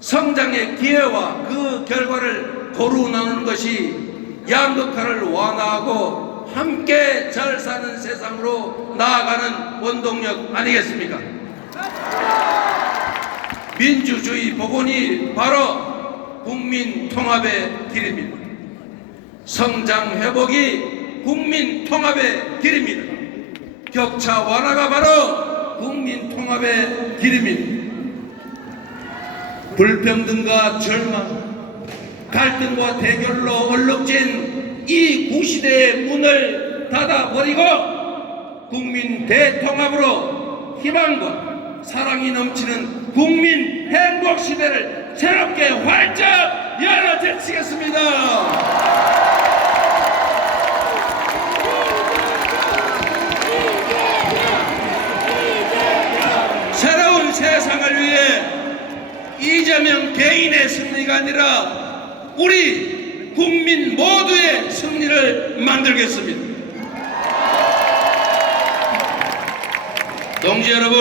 성장의 기회와 그 결과를 고루 나누는 것이 양극화를 완화하고 함께 잘 사는 세상으로 나아가는 원동력 아니겠습니까? 민주주의 복원이 바로 국민 통합의 길입니다. 성장 회복이 국민 통합의 길입니다. 격차 완화가 바로 국민 통합의 길입니다. 불평등과 절망, 갈등과 대결로 얼룩진 이 구시대의 문을 닫아버리고 국민 대통합으로 희망과 사랑이 넘치는 국민 행복 시대를 새롭게 활짝 이재명 개인의 승리가 아니라 우리 국민 모두의 승리를 만들겠습니다. 동지 여러분,